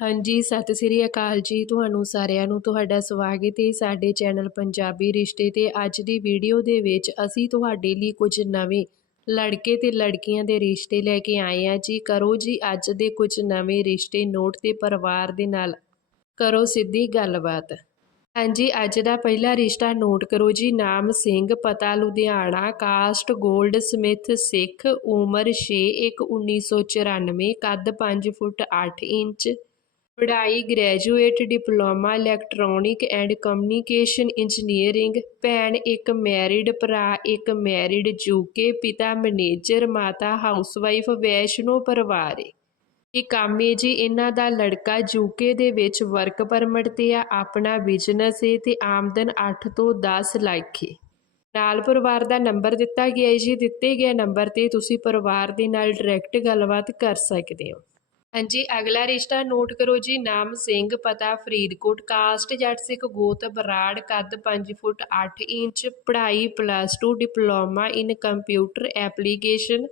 ਹਾਂਜੀ, ਸਤਿ ਸ੍ਰੀ ਅਕਾਲ ਜੀ ਤੁਹਾਨੂੰ ਸਾਰਿਆਂ ਨੂੰ, ਤੁਹਾਡਾ ਸਵਾਗਤ ਹੈ ਸਾਡੇ ਚੈਨਲ ਪੰਜਾਬੀ ਰਿਸ਼ਤੇ ਤੇ ਅੱਜ ਦੀ ਵੀਡੀਓ ਦੇ ਵਿੱਚ ਅਸੀਂ ਤੁਹਾਡੇ ਲਈ ਕੁਝ ਨਵੇਂ ਲੜਕੇ ਤੇ ਲੜਕੀਆਂ ਦੇ ਰਿਸ਼ਤੇ ਲੈ ਕੇ ਆਏ ਆ ਜੀ। ਕਰੋ ਜੀ ਅੱਜ ਦੇ ਕੁਝ ਨਵੇਂ ਰਿਸ਼ਤੇ ਨੋਟ ਤੇ ਪਰਿਵਾਰ ਦੇ ਨਾਲ। ਕਰੋ ਸਿੱਧੀ ਗੱਲਬਾਤ। ਹਾਂਜੀ, ਅੱਜ ਦਾ ਪਹਿਲਾ ਰਿਸ਼ਤਾ ਨੋਟ ਕਰੋ ਜੀ। ਨਾਮ ਸਿੰਘ, ਪਤਾ Ludhiana, caste goldsmith Sikh, ਉਮਰ 6 1 1994 ਕੱਦ 5 ਫੁੱਟ 8 ਇੰਚ ਪੜ੍ਹਾਈ graduate diploma electronic and communication engineering ਭੈਣ ਇੱਕ ਮੈਰਿਡ ਭਰਾ ਇੱਕ ਮੈਰਿਡ ਜੂਕੇ ਪਿਤਾ ਮੈਨੇਜਰ ਮਾਤਾ ਹਾਊਸਵਾਈਫ ਵੈਸ਼ਨੋ ਪਰਿਵਾਰ ਏ। ਇਹ ਕੰਮ ਏ ਜੀ? ਇਹਨਾਂ ਦਾ ਲੜਕਾ ਯੂਕੇ ਦੇ ਵਿੱਚ ਵਰਕ ਪਰਮਿਟ ਤੇ ਆ, ਆਪਣਾ ਬਿਜ਼ਨਸ ਏ ਤੇ ਆਮਦਨ 8 ਤੋਂ 10 ਲੱਖ ਏ। ਨਾਲ ਪਰਿਵਾਰ ਦਾ ਨੰਬਰ ਦਿੱਤਾ ਗਿਆ ਹੈ ਜੀ? ਦਿੱਤੇ ਗਏ ਨੰਬਰ ਤੇ ਤੁਸੀਂ ਪਰਿਵਾਰ ਦੇ ਨਾਲ ਡਾਇਰੈਕਟ ਗੱਲਬਾਤ ਕਰ ਸਕਦੇ ਹੋ। ਹਾਂਜੀ, ਅਗਲਾ ਰਿਸ਼ਤਾ ਨੋਟ ਕਰੋ ਜੀ, ਨਾਮ ਸਿੰਘ, ਪਤਾ ਫਰੀਦਕੋਟ, ਕਾਸਟ ਜੱਟ ਸਿੱਖ, ਗੋਤ, ਬਰਾੜ, ਕੱਦ 5 ਫੁੱਟ 8 ਇੰਚ, ਪੜ੍ਹਾਈ plus 2 diploma in computer application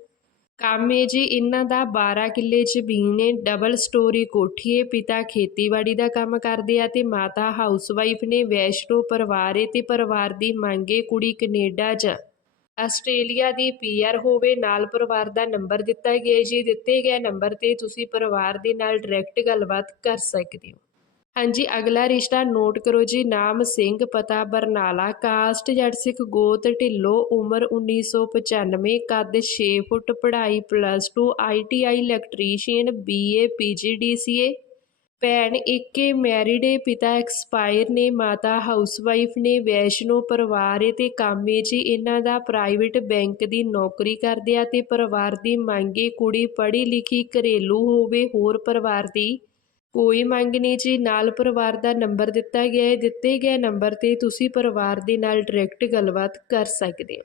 ਕੰਮ ਹੈ ਜੀ, ਇਹਨਾਂ ਦਾ 12 ਕਿੱਲੇ ਜ਼ਮੀਨ ਹੈ ਡਬਲ ਸਟੋਰੀ ਕੋਠੀ ਹੈ, ਪਿਤਾ ਖੇਤੀਬਾੜੀ ਦਾ ਕੰਮ ਕਰਦੇ ਆ ਤੇ ਮਾਤਾ ਹਾਊਸਵਾਈਫ ਨੇ, ਵੈਸ਼ਨੋ ਪਰਿਵਾਰ ਹੈ ਤੇ ਪਰਿਵਾਰ ਦੀ ਮੰਗੇ ਕੁੜੀ ਕੈਨੇਡਾ ਜਾਂ ਆਸਟ੍ਰੇਲੀਆ ਦੀ ਪੀਆਰ ਹੋਵੇ, ਨਾਲ ਪਰਿਵਾਰ ਦਾ ਨੰਬਰ ਦਿੱਤਾ ਗਿਆ ਜੀ ਦਿੱਤੇ ਗਏ ਨੰਬਰ ਤੇ ਤੁਸੀਂ ਪਰਿਵਾਰ ਦੇ ਨਾਲ ਡਾਇਰੈਕਟ ਗੱਲਬਾਤ ਕਰ ਸਕਦੇ ਹੋ। ਹਾਂਜੀ, ਅਗਲਾ ਰਿਸ਼ਤਾ ਨੋਟ ਕਰੋ ਜੀ। ਨਾਮ ਸਿੰਘ, ਪਤਾ ਬਰਨਾਲਾ, ਕਾਸਟ ਜੱਟ ਸਿੱਖ ਗੋਤ, ਢਿੱਲੋ, ਉਮਰ 1995 ਕੱਦ 6 ਫੁੱਟ, ਪੜ੍ਹਾਈ plus 2 ITI electrician BA PGDCA ਭੈਣ ਇੱਕੇ ਮੈਰਿਡ ਏ, ਪਿਤਾ ਐਕਸਪਾਇਰ ਨੇ, ਮਾਤਾ ਹਾਊਸਵਾਈਫ ਨੇ, ਵੈਸ਼ਨੋ ਪਰਿਵਾਰ ਏ ਤੇ ਕਾਮੇ ਜੀ। ਇਹਨਾਂ ਦਾ ਪ੍ਰਾਈਵੇਟ ਬੈਂਕ ਦੀ ਨੌਕਰੀ ਕਰਦੇ ਆ ਤੇ ਪਰਿਵਾਰ ਦੀ ਮੰਗ ਏ, ਕੁੜੀ ਪੜ੍ਹੀ ਲਿਖੀ ਘਰੇਲੂ ਹੋਵੇ, ਹੋਰ ਪਰਿਵਾਰ ਦੀ ਕੋਈ ਮੰਗ ਨਹੀਂ ਜੀ। ਨਾਲ ਪਰਿਵਾਰ ਦਾ ਨੰਬਰ ਦਿੱਤਾ ਗਿਆ ਹੈ ਦਿੱਤੇ ਗਏ ਨੰਬਰ ਤੇ ਤੁਸੀਂ ਪਰਿਵਾਰ ਦੇ ਨਾਲ ਡਾਇਰੈਕਟ ਗੱਲਬਾਤ ਕਰ ਸਕਦੇ ਹੋ।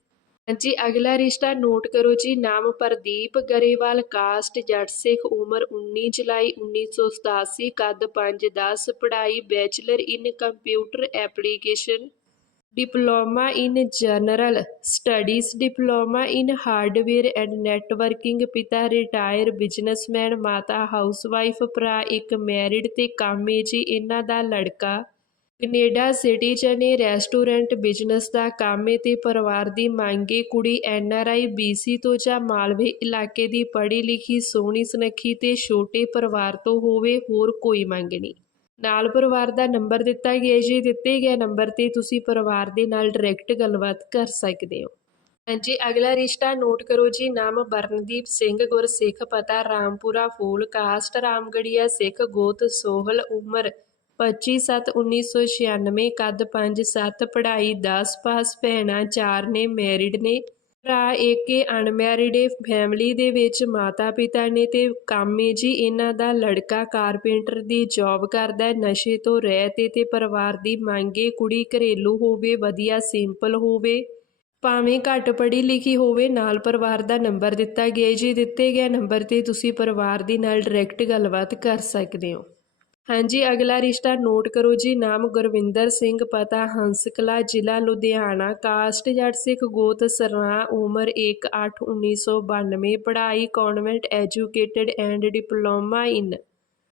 ਹਾਂਜੀ, ਅਗਲਾ ਰਿਸ਼ਤਾ ਨੋਟ ਕਰੋ ਜੀ, ਨਾਮ ਪ੍ਰਦੀਪ ਗਰੇਵਾਲ, ਕਾਸਟ ਜੱਟ ਸਿੱਖ, ਉਮਰ 19 ਜੁਲਾਈ 1987 ਕੱਦ 5-10 ਪੜ੍ਹਾਈ bachelor in computer application, diploma in general studies, diploma in hardware and networking, ਪਿਤਾ ਰਿਟਾਇਰ ਬਿਜ਼ਨਸਮੈਨ, ਮਾਤਾ ਹਾਊਸਵਾਈਫ, ਭਰਾ ਇੱਕ ਮੈਰਿਡ ਤੇ ਕਾਮੇ ਜੀ, ਇਹਨਾਂ ਦਾ ਲੜਕਾ ਕੈਨੇਡਾ ਸਿਟੀਜ਼ਨ ਏ ਰੈਸਟੋਰੈਂਟ ਬਿਜ਼ਨਸ ਦਾ ਕੰਮ ਏ ਤੇ ਪਰਿਵਾਰ ਦੀ ਮੰਗੇ ਕੁੜੀ ਐਨ ਆਰ ਆਈ ਬੀਸੀ ਤੋਂ ਜਾਂ ਮਾਲਵੇ ਇਲਾਕੇ ਦੀ ਪੜ੍ਹੀ ਲਿਖੀ ਸੋਹਣੀ ਸੁਨੱਖੀ ਤੇ ਛੋਟੇ ਪਰਿਵਾਰ ਤੋਂ ਹੋਵੇ ਹੋਰ ਕੋਈ ਮੰਗ ਨਹੀਂ। ਨਾਲ ਪਰਿਵਾਰ ਦਾ ਨੰਬਰ ਦਿੱਤਾ ਗਿਆ ਜੀ। ਦਿੱਤੇ ਗਏ ਨੰਬਰ ਤੇ ਤੁਸੀਂ ਪਰਿਵਾਰ ਦੇ ਨਾਲ ਡਾਇਰੈਕਟ ਗੱਲਬਾਤ ਕਰ ਸਕਦੇ ਹੋ। ਹਾਂਜੀ, ਅਗਲਾ ਰਿਸ਼ਤਾ ਨੋਟ ਕਰੋ ਜੀ। ਨਾਮ ਬਰਨਦੀਪ ਸਿੰਘ, ਗੁਰਸਿੱਖ ਪਤਾ, ਰਾਮਪੁਰਾ, ਫੂਲ, ਕਾਸਟ, ਰਾਮਗੜੀਆ, ਸਿੱਖ, ਗੋਤ, ਸੋਹਲ, ਉਮਰ 25/7/1996 ਕੱਦ 5/7 ਪੜ੍ਹਾਈ 10 ਪਾਸ, ਭੈਣਾਂ 4 ਨੇ ਮੈਰਿਡ ਨੇ। ਭਰਾ ਏਕੇ ਅਨਮੈਰਿਡ ਏ, ਫੈਮਿਲੀ ਦੇ ਵਿੱਚ ਮਾਤਾ ਪਿਤਾ ਨੇ ਤੇ ਕਾਮੇ ਜੀ। ਇਹਨਾਂ ਦਾ ਲੜਕਾ ਕਾਰਪੈਂਟਰ ਦੀ ਜੌਬ ਕਰਦਾ ਹੈ, ਨਸ਼ੇ ਤੋਂ ਰਹਿਤ ਏ ਤੇ ਪਰਿਵਾਰ ਦੀ ਮੰਗੇ ਕੁੜੀ ਘਰੇਲੂ ਹੋਵੇ, ਵਧੀਆ ਸਿੰਪਲ ਹੋਵੇ, ਭਾਵੇਂ ਘੱਟ ਪੜ੍ਹੀ ਲਿਖੀ ਹੋਵੇ, ਨਾਲ ਪਰਿਵਾਰ ਦਾ ਨੰਬਰ ਦਿੱਤਾ ਗਿਆ ਜੀ। ਦਿੱਤੇ ਗਏ ਨੰਬਰ ਤੇ ਤੁਸੀਂ ਪਰਿਵਾਰ ਦੇ ਨਾਲ ਡਾਇਰੈਕਟ ਗੱਲਬਾਤ ਕਰ ਸਕਦੇ ਹੋ। ਹਾਂਜੀ, ਅਗਲਾ ਰਿਸ਼ਤਾ ਨੋਟ ਕਰੋ ਜੀ। ਨਾਮ ਗੁਰਵਿੰਦਰ ਸਿੰਘ, ਪਤਾ ਹੰਸਕਲਾ, ਜ਼ਿਲ੍ਹਾ ਲੁਧਿਆਣਾ। ਕਾਸਟ ਜੱਟ ਸਿੱਖ ਗੋਤ ਸਰਨਾ, ਉਮਰ 1/8/1992 ਪੜ੍ਹਾਈ convent, educated and diploma in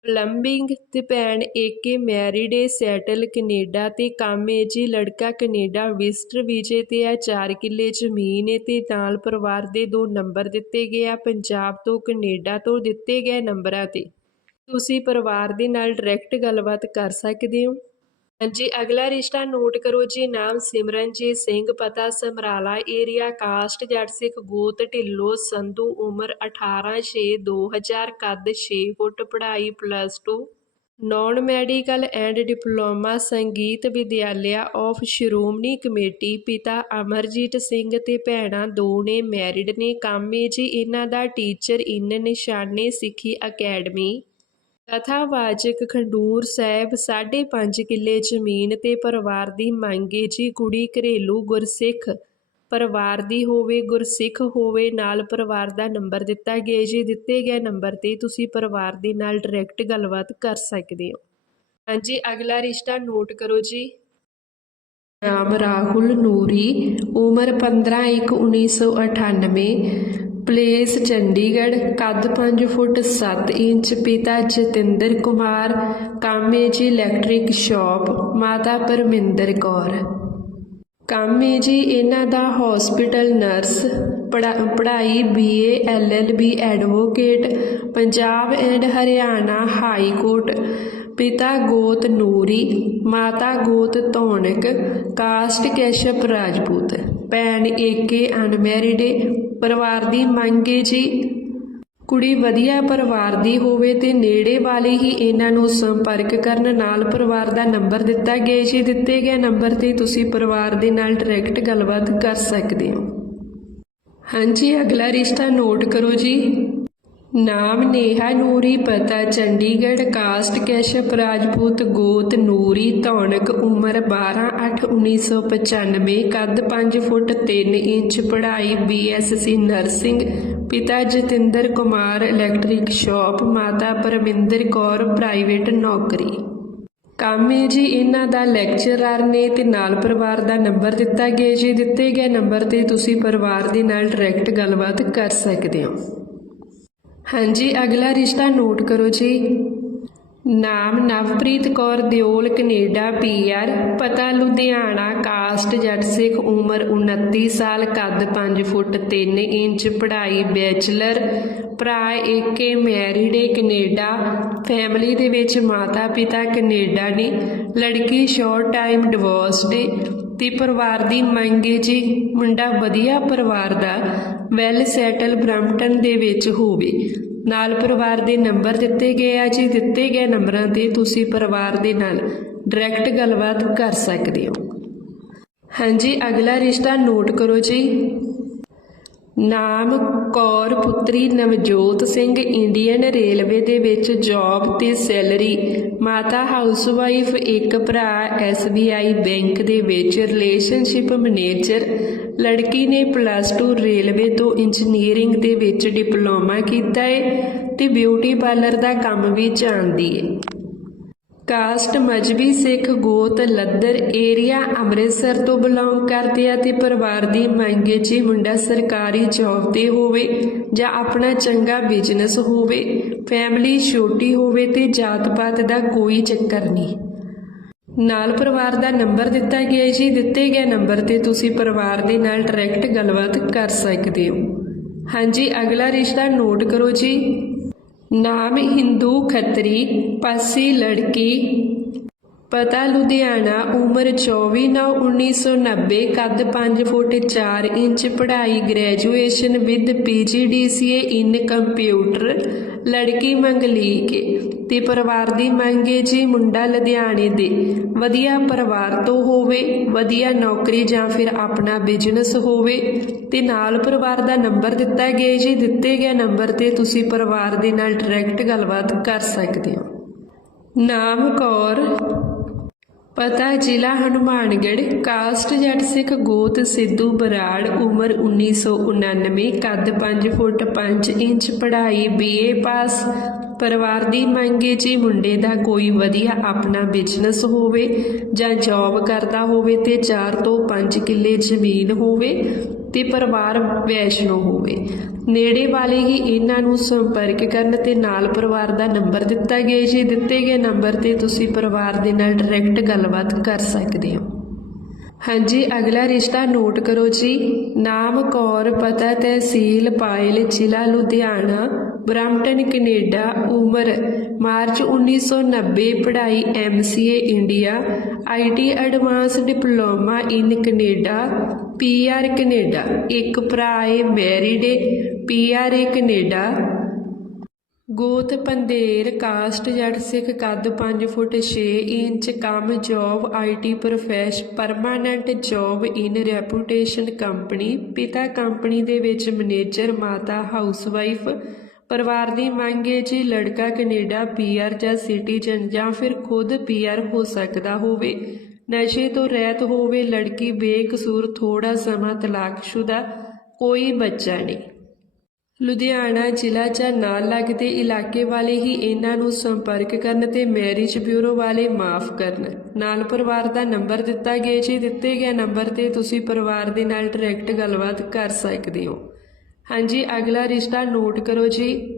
plumbing ਤੇ ਭੈਣ ਏਕੇ ਮੈਰਿਡ ਏ, ਸੈਟਲ ਕੈਨੇਡਾ ਤੇ ਕੰਮ ਏ ਜੀ। ਲੜਕਾ ਕੈਨੇਡਾ, ਵਿਜ਼ਟਰ ਵੀਜ਼ੇ ਤੇ ਆ 4 ਕਿੱਲੇ ਜ਼ਮੀਨ ਏ ਤੇ ਨਾਲ ਪਰਿਵਾਰ ਦੇ ਦੋ ਨੰਬਰ ਦਿੱਤੇ ਗਏ ਆ। ਪੰਜਾਬ ਤੋਂ ਕੈਨੇਡਾ ਤੋਂ ਦਿੱਤੇ ਗਏ ਨੰਬਰਾਂ ਤੇ। ਤੁਸੀਂ ਪਰਿਵਾਰ ਦੇ ਨਾਲ ਡਾਇਰੈਕਟ ਗੱਲਬਾਤ ਕਰ ਸਕਦੇ ਹੋ। ਹਾਂਜੀ, ਅਗਲਾ ਰਿਸ਼ਤਾ ਨੋਟ ਕਰੋ ਜੀ, ਨਾਮ ਸਿਮਰਨਜੀਤ ਸਿੰਘ, ਪਤਾ ਸਮਰਾਲਾ ਏਰੀਆ ਕਾਸਟ ਜੱਟ ਸਿੱਖ ਗੋਤ, ਢਿੱਲੋ, ਸੰਧੂ, ਉਮਰ 18/6/2000 ਕੱਦ 6 ਫੁੱਟ, ਪੜ੍ਹਾਈ plus 2 non medical and diploma ਸੰਗੀਤ ਵਿਦਿਆਲਿਆ ਆਫ ਸ਼੍ਰੋਮਣੀ ਕਮੇਟੀ, ਪਿਤਾ ਅਮਰਜੀਤ ਸਿੰਘ ਤੇ ਭੈਣਾਂ ਦੋ ਨੇ ਮੈਰਿਡ ਨੇ। ਕਾਮੇ ਜੀ, ਇਹਨਾਂ ਦਾ ਟੀਚਰ ਇਨ ਨਿਸ਼ਾਨੇ ਸਿੱਖੀ ਅਕੈਡਮੀ ਕਥਾਵਾਚਕ ਖੰਡੂਰ ਸਾਹਿਬ 5.5 ਕਿੱਲੇ ਜ਼ਮੀਨ ਤੇ ਪਰਿਵਾਰ ਦੀ ਮੰਗੇ ਜੀ ਕੁੜੀ ਘਰੇਲੂ ਗੁਰਸਿੱਖ। ਪਰਿਵਾਰ ਦੀ ਹੋਵੇ ਗੁਰਸਿੱਖ, ਹੋਵੇ ਨਾਲ ਪਰਿਵਾਰ ਦਾ ਨੰਬਰ ਦਿੱਤਾ ਗਿਆ ਜੀ। ਦਿੱਤੇ ਗਏ ਨੰਬਰ ਤੇ ਤੁਸੀਂ ਪਰਿਵਾਰ ਦੇ ਨਾਲ ਡਾਇਰੈਕਟ ਗੱਲਬਾਤ ਕਰ ਸਕਦੇ ਹੋ। ਹਾਂਜੀ, ਅਗਲਾ ਰਿਸ਼ਤਾ ਨੋਟ ਕਰੋ ਜੀ। ਨਾਮ ਰਾਹੁਲ ਨੂਰੀ, ਉਮਰ 15/1/1998 ਪਲੇਸ ਚੰਡੀਗੜ੍ਹ ਕੱਦ 5 ਫੁੱਟ 7 ਇੰਚ, ਪਿਤਾ ਜਤਿੰਦਰ ਕੁਮਾਰ ਕੰਮ ਜੀ ਇਲੈਕਟ੍ਰਿਕ ਸ਼ਾਪ, ਮਾਤਾ ਪਰਮਿੰਦਰ ਕੌਰ। ਕੰਮ ਜੀ ਇਹਨਾਂ ਦਾ ਹਸਪੀਟਲ ਨਰਸ ਪੜ੍ਹਾ- ਪੜ੍ਹਾਈ BA LLB advocate Punjab and Haryana high court ਪਿਤਾ ਗੋਤ ਨੂਰੀ, ਮਾਤਾ ਗੋਤ ਧੌਣਕ ਕਾਸਟ ਕੈਸ਼ਪ ਰਾਜਪੂਤ। ਭੈਣ ਏਕੇ ਅਨਮੈਰਿਡ ਏ। ਪਰਿਵਾਰ ਦੀ ਮੰਗ ਏ ਜੀ। ਕੁੜੀ ਵਧੀਆ ਪਰਿਵਾਰ ਦੀ ਹੋਵੇ ਤੇ ਨੇੜੇ ਵਾਲੇ ਹੀ ਇਹਨਾਂ ਨੂੰ ਸੰਪਰਕ ਕਰਨ ਨਾਲ ਪਰਿਵਾਰ ਦਾ ਨੰਬਰ ਦਿੱਤਾ ਗਿਆ ਜੀ। ਦਿੱਤੇ ਗਏ ਨੰਬਰ ਤੇ ਤੁਸੀਂ ਪਰਿਵਾਰ ਦੇ ਨਾਲ ਡਾਇਰੈਕਟ ਗੱਲਬਾਤ ਕਰ ਸਕਦੇ ਹੋ। ਹਾਂਜੀ, ਅਗਲਾ ਰਿਸ਼ਤਾ ਨੋਟ ਕਰੋ ਜੀ। ਨਾਮ ਨੇਹਾ ਨੂਰੀ, ਪਤਾ ਚੰਡੀਗੜ੍ਹ, ਕਾਸਟ ਕੈਸ਼ਪ, ਰਾਜਪੂਤ, ਗੋਤ, ਨੂਰੀ, ਧੌਣਕ, ਉਮਰ 12/8/1995 ਕੱਦ 5 ਫੁੱਟ 3 ਇੰਚ, ਪੜ੍ਹਾਈ ਬੀਐਸਸੀ ਨਰਸਿੰਗ, ਪਿਤਾ ਜਤਿੰਦਰ ਕੁਮਾਰ, ਇਲੈਕਟ੍ਰਿਕ ਸ਼ਾਪ, ਮਾਤਾ ਪਰਮਿੰਦਰ ਕੌਰ, ਪ੍ਰਾਈਵੇਟ ਨੌਕਰੀ। ਕੰਮ ਹੈ ਜੀ, ਇਹਨਾਂ ਦਾ ਲੈਕਚਰਰ ਨੇ ਤੇ ਨਾਲ ਪਰਿਵਾਰ ਦਾ ਨੰਬਰ ਦਿੱਤਾ ਗਿਆ। ਜੀ ਦਿੱਤੇ ਗਏ ਨੰਬਰ ਤੇ ਤੁਸੀਂ ਪਰਿਵਾਰ ਦੇ ਨਾਲ ਡਾਇਰੈਕਟ ਗੱਲਬਾਤ ਕਰ ਸਕਦੇ ਹੋ। ਹਾਂਜੀ, ਅਗਲਾ ਰਿਸ਼ਤਾ ਨੋਟ ਕਰੋ ਜੀ। ਨਾਮ ਨਵਪ੍ਰੀਤ ਕੌਰ ਦਿਓਲ, ਕੈਨੇਡਾ ਪੀਆਰ ਪਤਾ ਲੁਧਿਆਣਾ, ਕਾਸਟ ਜੱਟ ਸਿੱਖ, ਉਮਰ 29 ਸਾਲ, ਕੱਦ 5 ਫੁੱਟ 3 ਇੰਚ, ਪੜ੍ਹਾਈ ਬੈਚਲਰ, ਭਰਾ ਏਕੇ, ਮੈਰਿਡ ਏ, ਕੈਨੇਡਾ। ਫੈਮਿਲੀ ਦੇ ਵਿੱਚ ਮਾਤਾ ਪਿਤਾ ਕੈਨੇਡਾ ਨੇ ਲੜਕੀ ਸ਼ਾਰਟ ਟਾਈਮ ਡਿਵੋਰਸਡ ਏ। ਤੇ ਪਰਿਵਾਰ ਦੀ ਮੰਗ ਹੈ ਜੀ ਮੁੰਡਾ ਵਧੀਆ ਪਰਿਵਾਰ ਦਾ ਵੈਲ ਸੈਟਲ ਬ੍ਰੈਂਪਟਨ ਦੇ ਵਿੱਚ ਹੋਵੇ। ਨਾਲ ਪਰਿਵਾਰ ਦੇ ਨੰਬਰ ਦਿੱਤੇ ਗਏ ਆ ਜੀ। ਦਿੱਤੇ ਗਏ ਨੰਬਰਾਂ ਤੇ ਤੁਸੀਂ ਪਰਿਵਾਰ ਦੇ ਨਾਲ ਡਾਇਰੈਕਟ ਗੱਲਬਾਤ ਕਰ ਸਕਦੇ ਹੋ। ਹਾਂਜੀ, ਅਗਲਾ ਰਿਸ਼ਤਾ ਨੋਟ ਕਰੋ ਜੀ। ਨਾਮ ਕੌਰ ਪੁੱਤਰੀ ਨਵਜੋਤ ਸਿੰਘ ਇੰਡੀਅਨ ਰੇਲਵੇ ਦੇ ਵਿੱਚ ਜੌਬ ਤੇ ਸੈਲਰੀ ਮਾਤਾ ਹਾਊਸਵਾਈਫ ਇੱਕ ਭਰਾ SBI ਬੈਂਕ ਦੇ ਵਿੱਚ ਰਿਲੇਸ਼ਨਸ਼ਿਪ ਮੈਨੇਜਰ ਲੜਕੀ ਨੇ ਪਲੱਸ 2 ਰੇਲਵੇ ਤੋਂ ਇੰਜੀਨੀਅਰਿੰਗ ਦੇ ਵਿੱਚ ਡਿਪਲੋਮਾ ਕੀਤਾ ਹੈ ਤੇ ਬਿਊਟੀ ਪਾਰਲਰ ਦਾ ਕੰਮ ਵੀ ਜਾਣਦੀ ਹੈ ਕਾਸਟ ਮਜਬੀ ਸਿੱਖ ਗੋਤ ਲੱਦਰ ਏਰੀਆ ਅੰਮ੍ਰਿਤਸਰ ਤੋਂ ਬਿਲੋਂਗ ਕਰਦੇ ਆ ਤੇ ਪਰਿਵਾਰ ਦੀ ਮੰਗ ਹੈ ਜੀ ਮੁੰਡਾ ਸਰਕਾਰੀ ਜੌਬ ਤੇ ਹੋਵੇ ਜਾਂ ਆਪਣਾ ਚੰਗਾ ਬਿਜ਼ਨਸ ਹੋਵੇ ਫੈਮਿਲੀ ਛੋਟੀ ਹੋਵੇ ਤੇ ਜਾਤ ਪਾਤ ਦਾ ਕੋਈ ਚੱਕਰ ਨਹੀਂ। ਨਾਲ ਪਰਿਵਾਰ ਦਾ ਨੰਬਰ ਦਿੱਤਾ ਗਿਆ ਜੀ, ਦਿੱਤੇ ਗਏ ਨੰਬਰ ਤੇ ਤੁਸੀਂ ਪਰਿਵਾਰ ਦੇ ਨਾਲ ਡਾਇਰੈਕਟ ਗੱਲਬਾਤ ਕਰ ਸਕਦੇ ਹੋ। ਹਾਂਜੀ, ਅਗਲਾ ਰਿਸ਼ਤਾ ਨੋਟ ਕਰੋ ਜੀ। ਨਾਮ ਹਿੰਦੂ ਖੱਤਰੀ, ਪਾਸੀ ਲੜਕੀ। ਪਤਾ ਲੁਧਿਆਣਾ, ਉਮਰ 24/9/1990 ਕੱਦ 5 ਫੁੱਟ 4 ਇੰਚ, ਪੜ੍ਹਾਈ graduation with PGDCA in computer. ਲੜਕੀ ਮੰਗਲੀਕ। ਤੇ ਪਰਿਵਾਰ ਦੀ ਮੰਗੇ ਜੀ ਮੁੰਡਾ ਲੁਧਿਆਣੇ ਦੇ ਵਧੀਆ ਪਰਿਵਾਰ ਤੋਂ ਹੋਵੇ, ਵਧੀਆ ਨੌਕਰੀ ਜਾਂ ਫਿਰ ਆਪਣਾ ਬਿਜ਼ਨਸ ਹੋਵੇ, ਤੇ ਨਾਲ ਪਰਿਵਾਰ ਦਾ ਨੰਬਰ ਦਿੱਤਾ ਗਿਆ ਜੀ, ਦਿੱਤੇ ਗਏ ਨੰਬਰ ਤੇ ਤੁਸੀਂ ਪਰਿਵਾਰ ਦੇ ਨਾਲ ਡਾਇਰੈਕਟ ਗੱਲਬਾਤ ਕਰ ਸਕਦੇ ਹੋ। ਨਾਮ ਕੌਰ, ਪਤਾ ਜ਼ਿਲ੍ਹਾ ਹਨੂਮਾਨਗੜ੍ਹ, ਕਾਸਟ ਜੱਟ ਸਿੱਖ ਗੋਤ ਸਿੱਧੂ ਬਰਾੜ, ਉਮਰ 1999 ਕੱਦ 5 ਫੁੱਟ 5 ਇੰਚ, ਪੜ੍ਹਾਈ ਬੀਏ ਪਾਸ ਪਰਿਵਾਰ ਦੀ ਮੰਗ ਹੈ ਜੀ ਮੁੰਡੇ ਦਾ ਕੋਈ ਵਧੀਆ ਆਪਣਾ ਬਿਜ਼ਨਸ ਹੋਵੇ ਜਾਂ ਜੌਬ ਕਰਦਾ ਹੋਵੇ ਤੇ 4 ਤੋਂ 5 ਕਿੱਲੇ ਜ਼ਮੀਨ ਹੋਵੇ ਤੇ ਪਰਿਵਾਰ ਵੈਸ਼ਨੋ ਹੋਵੇ। ਨੇੜੇ ਵਾਲੇ ਹੀ ਇਹਨਾਂ ਨੂੰ ਸੰਪਰਕ ਕਰਨ ਤੇ ਨਾਲ ਪਰਿਵਾਰ ਦਾ ਨੰਬਰ ਦਿੱਤਾ ਗਿਆ ਜੀ। ਦਿੱਤੇ ਗਏ ਨੰਬਰ ਤੇ ਤੁਸੀਂ ਪਰਿਵਾਰ ਦੇ ਨਾਲ ਡਾਇਰੈਕਟ ਗੱਲਬਾਤ ਕਰ ਸਕਦੇ ਹੋ। ਹਾਂਜੀ, ਅਗਲਾ ਰਿਸ਼ਤਾ ਨੋਟ ਕਰੋ ਜੀ। ਨਾਮ, ਕੌਰ, ਪਤਾ ਤਹਿਸੀਲ, ਪਾਇਲ, ਜ਼ਿਲ੍ਹਾ ਲੁਧਿਆਣਾ। ਬਰੈਂਪਟਨ ਕੈਨੇਡਾ, ਉਮਰ, ਮਾਰਚ 1990 ਪੜ੍ਹਾਈ MCA India IT advance diploma in Canada PR Canada. ਇੱਕ ਭਰਾ ਹੈ ਮੈਰਿਡ ਹੈ ਪੀਆਰ ਏ ਕੈਨੇਡਾ। ਗੋਤ ਪੰਦੇਰ, ਕਾਸਟ ਜੱਟ ਸਿੱਖ ਕੱਦ 5 ਫੁੱਟ 6 ਇੰਚ, ਕੰਮ job IT profession permanent job in reputation company ਪਿਤਾ ਕੰਪਨੀ ਦੇ ਵਿੱਚ ਮੈਨੇਜਰ ਮਾਤਾ ਹਾਊਸਵਾਈਫ ਪਰਿਵਾਰ ਦੀ ਮੰਗ ਹੈ ਜੀ ਲੜਕਾ ਕੈਨੇਡਾ ਪੀਆਰ ਜਾਂ ਸਿਟੀਜ਼ਨ ਜਾਂ ਫਿਰ ਖੁਦ ਪੀਆਰ ਹੋ ਸਕਦਾ ਹੋਵੇ। ਨਸ਼ੇ ਤੋਂ ਰਹਿਤ ਹੋਵੇ ਲੜਕੀ ਬੇਕਸੂਰ ਥੋੜਾ ਸਮਾਂ ਤਲਾਕਸ਼ੁਦਾ ਕੋਈ ਬੱਚਾ ਨਹੀਂ। ਲੁਧਿਆਣਾ ਜ਼ਿਲ੍ਹਾ ਜਾਂ ਨਾਲ ਲੱਗਦੇ ਇਲਾਕੇ ਵਾਲੇ ਹੀ ਇਹਨਾਂ ਨੂੰ ਸੰਪਰਕ ਕਰਨ ਤੇ ਮੈਰਿਜ ਬਿਊਰੋ ਵਾਲੇ ਮਾਫ ਕਰਨ। ਨਾਲ ਪਰਿਵਾਰ ਦਾ ਨੰਬਰ ਦਿੱਤਾ ਗਿਆ ਜੀ। ਦਿੱਤੇ ਗਏ ਨੰਬਰ ਤੇ ਤੁਸੀਂ ਪਰਿਵਾਰ ਦੇ ਨਾਲ ਡਾਇਰੈਕਟ ਗੱਲਬਾਤ ਕਰ ਸਕਦੇ ਹੋ। ਹਾਂਜੀ, ਅਗਲਾ ਰਿਸ਼ਤਾ ਨੋਟ ਕਰੋ ਜੀ।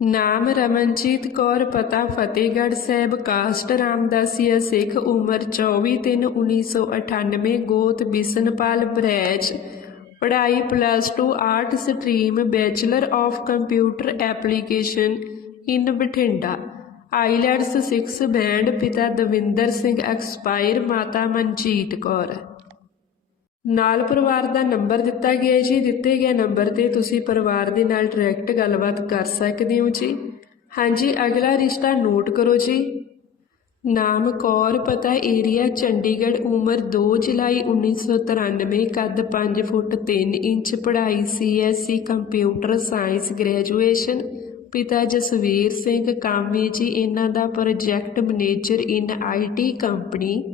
ਨਾਮ ਰਮਨਜੀਤ ਕੌਰ, ਪਤਾ ਫਤਿਹਗੜ੍ਹ ਸਾਹਿਬ, ਕਾਸਟ ਰਾਮਦਾਸੀਆ ਸਿੱਖ, ਉਮਰ 24/3/1998 ਗੋਤ ਬਿਸਨਪਾਲ ਬਰੈਜ। ਪੜ੍ਹਾਈ plus 2 art stream bachelor of computer application in Bathinda. IELTS 6 band ਪਿਤਾ ਦਵਿੰਦਰ ਸਿੰਘ ਐਕਸਪਾਇਰ ਮਾਤਾ ਮਨਜੀਤ ਕੌਰ। ਨਾਲ ਪਰਿਵਾਰ ਦਾ ਨੰਬਰ ਦਿੱਤਾ ਗਿਆ ਜੀ। ਦਿੱਤੇ ਗਏ ਨੰਬਰ ਤੇ ਤੁਸੀਂ ਪਰਿਵਾਰ ਦੇ ਨਾਲ ਡਾਇਰੈਕਟ ਗੱਲਬਾਤ ਕਰ ਸਕਦੇ ਹੋ ਜੀ। ਹਾਂਜੀ, ਅਗਲਾ ਰਿਸ਼ਤਾ ਨੋਟ ਕਰੋ ਜੀ। ਨਾਮ ਕੌਰ, ਪਤਾ ਏਰੀਆ ਚੰਡੀਗੜ੍ਹ, ਉਮਰ 2 ਜੁਲਾਈ 1993 ਕੱਦ 5 ਫੁੱਟ 3 ਇੰਚ, ਪੜ੍ਹਾਈ ਸੀਐਸਸੀ ਕੰਪਿਊਟਰ ਸਾਇੰਸ ਗ੍ਰੈਜੂਏਸ਼ਨ ਪਿਤਾ ਜਸਵੀਰ ਸਿੰਘ ਕਾਮੇ ਜੀ, ਇਹਨਾਂ ਦਾ project manager in IT company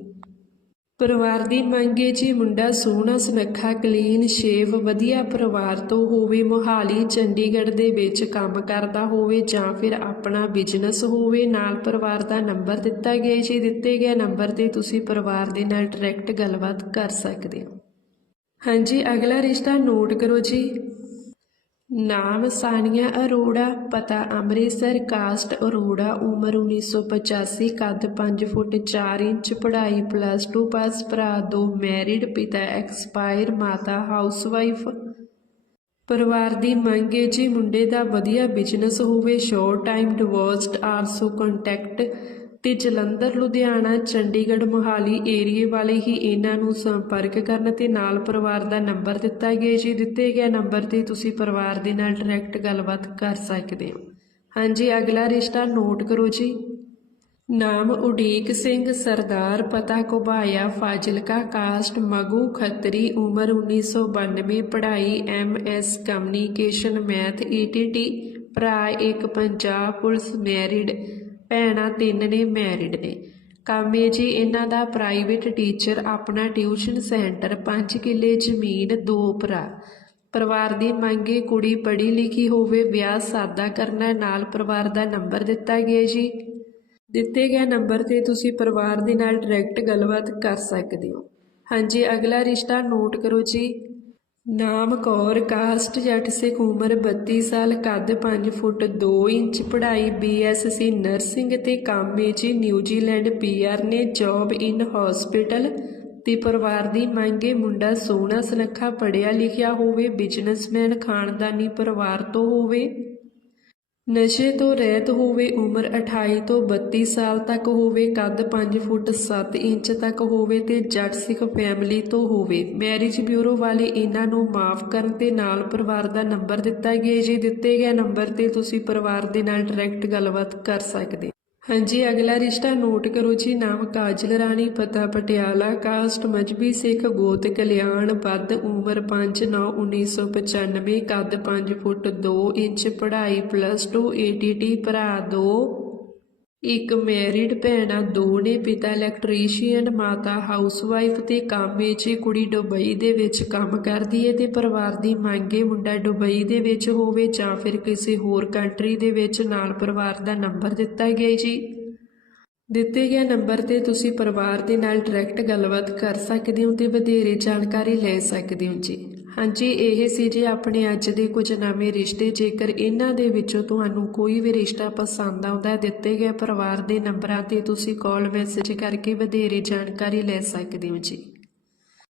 ਪਰਿਵਾਰ ਦੀ ਮੰਗ ਹੈ ਜੀ ਮੁੰਡਾ ਸੋਹਣਾ, ਸੁਨੱਖਾ, ਕਲੀਨ, ਸ਼ੇਵ, ਵਧੀਆ ਪਰਿਵਾਰ ਤੋਂ ਹੋਵੇ, ਮੋਹਾਲੀ, ਚੰਡੀਗੜ੍ਹ ਦੇ ਵਿੱਚ ਕੰਮ ਕਰਦਾ ਹੋਵੇ ਜਾਂ ਫਿਰ ਆਪਣਾ ਬਿਜ਼ਨਸ ਹੋਵੇ, ਨਾਲ ਪਰਿਵਾਰ ਦਾ ਨੰਬਰ ਦਿੱਤਾ ਗਿਆ ਜੀ ਦਿੱਤੇ ਗਏ ਨੰਬਰ ਤੇ ਤੁਸੀਂ ਪਰਿਵਾਰ ਦੇ ਨਾਲ ਡਾਇਰੈਕਟ ਗੱਲਬਾਤ ਕਰ ਸਕਦੇ ਹੋ। ਹਾਂਜੀ, ਅਗਲਾ ਰਿਸ਼ਤਾ ਨੋਟ ਕਰੋ ਜੀ। ਨਾਮ ਸਾਨੀਆ ਅਰੋੜਾ, ਪਤਾ ਅੰਮ੍ਰਿਤਸਰ, ਕਾਸਟ ਅਰੋੜਾ, ਉਮਰ 1985 ਕੱਦ 5 ਫੁੱਟ 4 ਇੰਚ, ਪੜ੍ਹਾਈ ਪਲੱਸ 2 ਪਾਸ ਭਰਾ ਦੋ ਮੈਰਿਡ ਪਿਤਾ ਐਕਸਪਾਇਰ ਮਾਤਾ ਹਾਊਸਵਾਈਫ ਪਰਿਵਾਰ ਦੀ ਮੰਗ ਹੈ ਜੀ ਮੁੰਡੇ ਦਾ ਵਧੀਆ ਬਿਜ਼ਨਸ ਹੋਵੇ short time divorced also contact ਤੇ ਜਲੰਧਰ, ਲੁਧਿਆਣਾ, ਚੰਡੀਗੜ੍ਹ, ਮੋਹਾਲੀ ਏਰੀਏ ਵਾਲੇ ਹੀ ਇਹਨਾਂ ਨੂੰ ਸੰਪਰਕ ਕਰਨ ਤੇ ਨਾਲ ਪਰਿਵਾਰ ਦਾ ਨੰਬਰ ਦਿੱਤਾ ਗਿਆ ਜੀ, ਦਿੱਤੇ ਗਏ ਨੰਬਰ ਤੇ ਤੁਸੀਂ ਪਰਿਵਾਰ ਦੇ ਨਾਲ ਡਾਇਰੈਕਟ ਗੱਲਬਾਤ ਕਰ ਸਕਦੇ ਹੋ। ਹਾਂਜੀ, ਅਗਲਾ ਰਿਸ਼ਤਾ ਨੋਟ ਕਰੋ ਜੀ। ਨਾਮ ਉਡੀਕ ਸਿੰਘ, ਸਰਦਾਰ ਪਤਾ ਕੋਬਾਇਆ ਫਾਜ਼ਿਲਕਾ, ਕਾਸਟ, ਮਗੂ, ਖੱਤਰੀ, ਉਮਰ 1992 ਪੜ੍ਹਾਈ ਐਮਐਸ ਕਮਿਊਨੀਕੇਸ਼ਨ ਮੈਥ ਈਟੀਟੀ ਭਰਾ ਇੱਕ ਪੰਜਾਬ, ਪੁਲਿਸ, ਮੈਰਿਡ ਭੈਣਾਂ ਤਿੰਨ ਨੇ ਮੈਰਿਡ ਨੇ। ਕਾਮੇ ਜੀ, ਇਹਨਾਂ ਦਾ ਪ੍ਰਾਈਵੇਟ ਟੀਚਰ ਆਪਣਾ ਟਿਊਸ਼ਨ ਸੈਂਟਰ 5 ਕਿੱਲੇ ਜ਼ਮੀਨ, ਦੋ ਭਰਾ। ਪਰਿਵਾਰ ਦੀ ਮੰਗੇ ਕੁੜੀ ਪੜ੍ਹੀ ਲਿਖੀ ਹੋਵੇ, ਵਿਆਹ ਸਾਦਾ ਕਰਨਾ, ਨਾਲ ਪਰਿਵਾਰ ਦਾ ਨੰਬਰ ਦਿੱਤਾ ਗਿਆ ਜੀ। ਦਿੱਤੇ ਗਏ ਨੰਬਰ ਤੇ ਤੁਸੀਂ ਪਰਿਵਾਰ ਦੇ ਨਾਲ ਡਾਇਰੈਕਟ ਗੱਲਬਾਤ ਕਰ ਸਕਦੇ ਹੋ। ਹਾਂਜੀ, ਅਗਲਾ ਰਿਸ਼ਤਾ ਨੋਟ ਕਰੋ ਜੀ। ਨਾਮ ਕੌਰ ਕਾਸਟ ਜੱਟ ਸਿੱਖ ਉਮਰ 32 ਸਾਲ, ਕੱਦ 5 ਫੁੱਟ 2 ਇੰਚ, ਪੜ੍ਹਾਈ ਬੀਐਸਸੀ ਨਰਸਿੰਗ ਤੇ ਕਾਮੇ ਜੀ ਨਿਊਜ਼ੀਲੈਂਡ ਪੀਆਰ ਨੇ ਜੌਬ ਇਨ ਹਸਪੀਟਲ ਤੇ ਪਰਿਵਾਰ ਦੀ ਮੰਗੇ ਮੁੰਡਾ ਸੋਹਣਾ ਸੁਨੱਖਾ ਪੜ੍ਹਿਆ ਲਿਖਿਆ ਹੋਵੇ, ਬਿਜ਼ਨਸਮੈਨ, ਖਾਨਦਾਨੀ ਪਰਿਵਾਰ ਤੋਂ ਹੋਵੇ। ਨਸ਼ੇ ਤੋਂ ਰਹਿਤ ਹੋਵੇ ਉਮਰ 28 ਤੋਂ 32 ਸਾਲ ਤੱਕ ਹੋਵੇ, ਕੱਦ 5 ਫੁੱਟ 7 ਇੰਚ ਤੱਕ ਹੋਵੇ ਤੇ ਜੱਟ ਸਿੱਖ ਫੈਮਿਲੀ ਤੋਂ ਹੋਵੇ। ਮੈਰਿਜ ਬਿਊਰੋ ਵਾਲੇ ਇਹਨਾਂ ਨੂੰ ਮਾਫ ਕਰਨ ਤੇ ਨਾਲ ਪਰਿਵਾਰ ਦਾ ਨੰਬਰ ਦਿੱਤਾ ਗਿਆ ਜੇ ਦਿੱਤੇ ਗਏ ਨੰਬਰ ਤੇ ਤੁਸੀਂ ਪਰਿਵਾਰ ਦੇ ਨਾਲ ਡਾਇਰੈਕਟ ਗੱਲਬਾਤ ਕਰ ਸਕਦੇ ਹਾਂਜੀ, ਅਗਲਾ ਰਿਸ਼ਤਾ ਨੋਟ ਕਰੋ ਜੀ। ਨਾਮ ਕਾਜਲ ਰਾਣੀ, ਪਤਾ ਪਟਿਆਲਾ, ਕਾਸਟ ਮਜਬੀ, ਸਿੱਖ, ਗੋਤ, ਕਲਿਆਣ, ਵੱਧ ਉਮਰ 5/9/1995 ਕੱਦ 5 ਫੁੱਟ 2 ਇੰਚ, ਪੜ੍ਹਾਈ ਪਲੱਸ 2 ਏਟੀਟੀ ਭਰਾ 2 ਇੱਕ ਮੈਰਿਡ ਭੈਣਾਂ ਦੋ ਨੇ ਪਿਤਾ ਇਲੈਕਟ੍ਰੀਸ਼ੀਅਨ, ਮਾਤਾ ਹਾਊਸਵਾਈਫ ਤੇ ਕਾਮੇ 'ਚ ਕੁੜੀ ਦੁਬਈ ਦੇ ਵਿੱਚ ਕੰਮ ਕਰਦੀ ਹੈ ਤੇ ਪਰਿਵਾਰ ਦੀ ਮੰਗੇ ਮੁੰਡਾ ਦੁਬਈ ਦੇ ਵਿੱਚ ਹੋਵੇ ਜਾਂ ਫਿਰ ਕਿਸੇ ਹੋਰ ਕੰਟਰੀ ਦੇ ਵਿੱਚ ਨਾਲ ਪਰਿਵਾਰ ਦਾ ਨੰਬਰ ਦਿੱਤਾ ਗਿਆ ਜੀ। ਦਿੱਤੇ ਗਏ ਨੰਬਰ ਤੇ ਤੁਸੀਂ ਪਰਿਵਾਰ ਦੇ ਨਾਲ ਡਾਇਰੈਕਟ ਗੱਲਬਾਤ ਕਰ ਸਕਦੇ ਹੋ ਤੇ ਵਧੇਰੇ ਜਾਣਕਾਰੀ ਲੈ ਸਕਦੇ ਹੋ ਜੀ। ਹਾਂਜੀ, ਇਹ ਸੀ ਜੀ ਆਪਣੇ ਅੱਜ ਦੇ ਕੁਝ ਨਵੇਂ ਰਿਸ਼ਤੇ। ਜੇਕਰ ਇਹਨਾਂ ਦੇ ਵਿੱਚੋਂ ਤੁਹਾਨੂੰ ਕੋਈ ਵੀ ਰਿਸ਼ਤਾ ਪਸੰਦ ਆਉਂਦਾ ਹੈ ਦਿੱਤੇ ਗਏ ਪਰਿਵਾਰ ਦੇ ਨੰਬਰਾਂ ਤੇ ਤੁਸੀਂ ਕਾਲ ਮੈਸੇਜ ਕਰਕੇ ਵਧੇਰੇ ਜਾਣਕਾਰੀ ਲੈ ਸਕਦੇ ਹੋ ਜੀ।